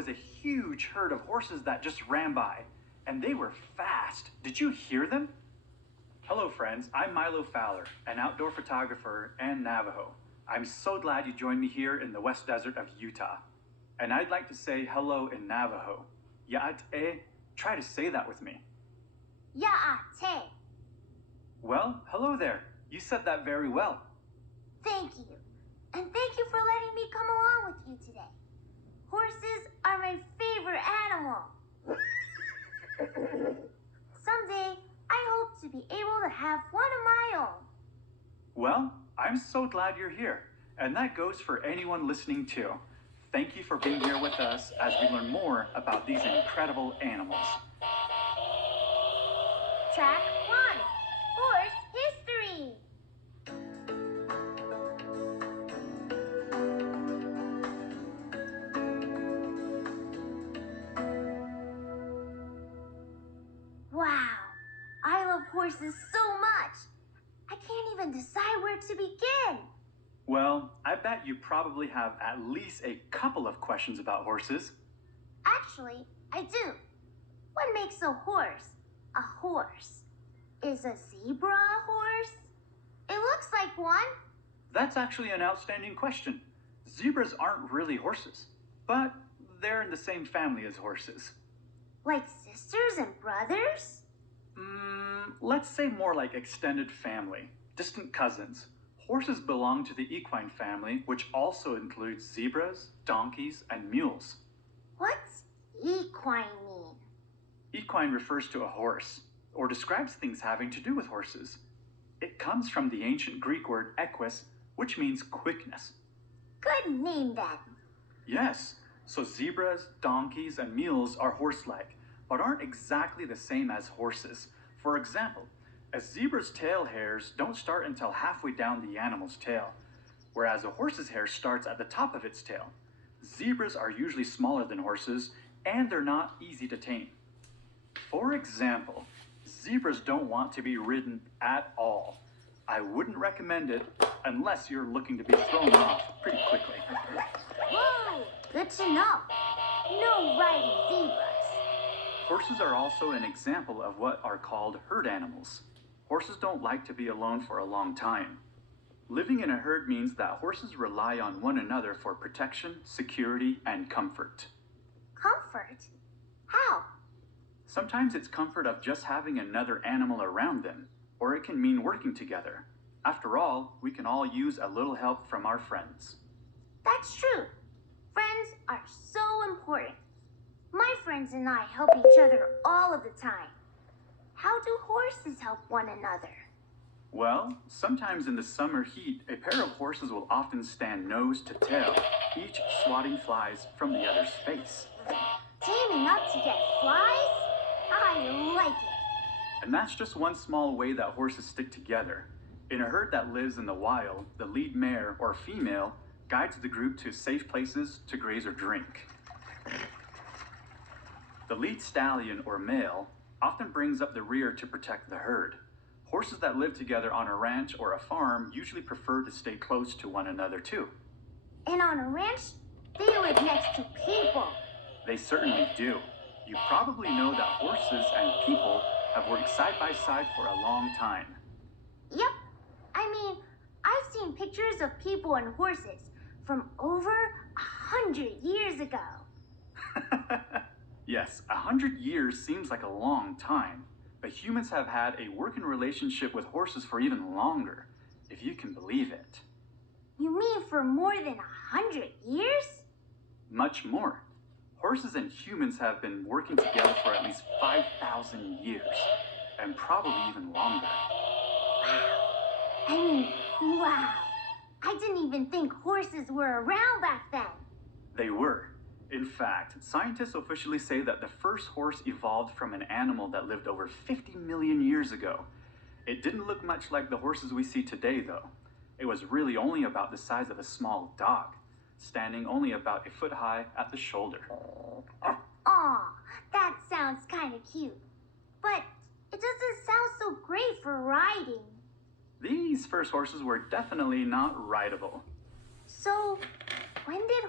was a huge herd of horses that just ran by, and they were fast. Did you hear them? Hello, friends. I'm Milo Fowler, an outdoor photographer and Navajo. I'm so glad you joined me here in the West Desert of Utah. And I'd like to say hello in Navajo. Ya'at-e. Try to say that with me. Ya'ate. Well, hello there. You said that very well. Thank you. And thank you for letting me come along with you today. Horses are my favorite animal. Someday, I hope to be able to have one of my own. Well, I'm so glad you're here. And that goes for anyone listening too. Thank you for being here with us as we learn more about these incredible animals. Track 1. Horse History. Wow, I love horses so much. I can't even decide where to begin. Well, I bet you probably have at least a couple of questions about horses. Actually, I do. What makes a horse a horse? Is a zebra a horse? It looks like one. That's actually an outstanding question. Zebras aren't really horses, but they're in the same family as horses. Like sisters and brothers? Let's say more like extended family, distant cousins. Horses belong to the equine family, which also includes zebras, donkeys, and mules. What's equine mean? Equine refers to a horse, or describes things having to do with horses. It comes from the ancient Greek word equus, which means quickness. Good name then. Yes, so zebras, donkeys, and mules are horse-like, but aren't exactly the same as horses. For example, a zebra's tail hairs don't start until halfway down the animal's tail, whereas a horse's hair starts at the top of its tail. Zebras are usually smaller than horses, and they're not easy to tame. For example, zebras don't want to be ridden at all. I wouldn't recommend it unless you're looking to be thrown off pretty quickly. Whoa, good to know. No riding zebras. Horses are also an example of what are called herd animals. Horses don't like to be alone for a long time. Living in a herd means that horses rely on one another for protection, security, and comfort. Comfort? How? Sometimes it's comfort of just having another animal around them, or it can mean working together. After all, we can all use a little help from our friends. That's true. Friends are so important. My friends and I help each other all of the time. How do horses help one another? Well, sometimes in the summer heat, a pair of horses will often stand nose to tail, each swatting flies from the other's face. Teaming up to get flies? I like it. And that's just one small way that horses stick together. In a herd that lives in the wild, the lead mare or female guides the group to safe places to graze or drink. The lead stallion or male often brings up the rear to protect the herd. Horses that live together on a ranch or a farm usually prefer to stay close to one another too. And on a ranch, they live next to people. They certainly do. You probably know that horses and people have worked side by side for a long time. Yep. I mean, I've seen pictures of people and horses from over 100 years ago. Yes, 100 years seems like a long time, but humans have had a working relationship with horses for even longer, if you can believe it. You mean for more than 100 years? Much more. Horses and humans have been working together for at least 5,000 years, and probably even longer. Wow. I didn't even think horses were around back then. They were. In fact, scientists officially say that the first horse evolved from an animal that lived over 50 million years ago. It didn't look much like the horses we see today, though. It was really only about the size of a small dog, standing only about a foot high at the shoulder. Aw, that sounds kind of cute. But it doesn't sound so great for riding. These first horses were definitely not rideable. So, when did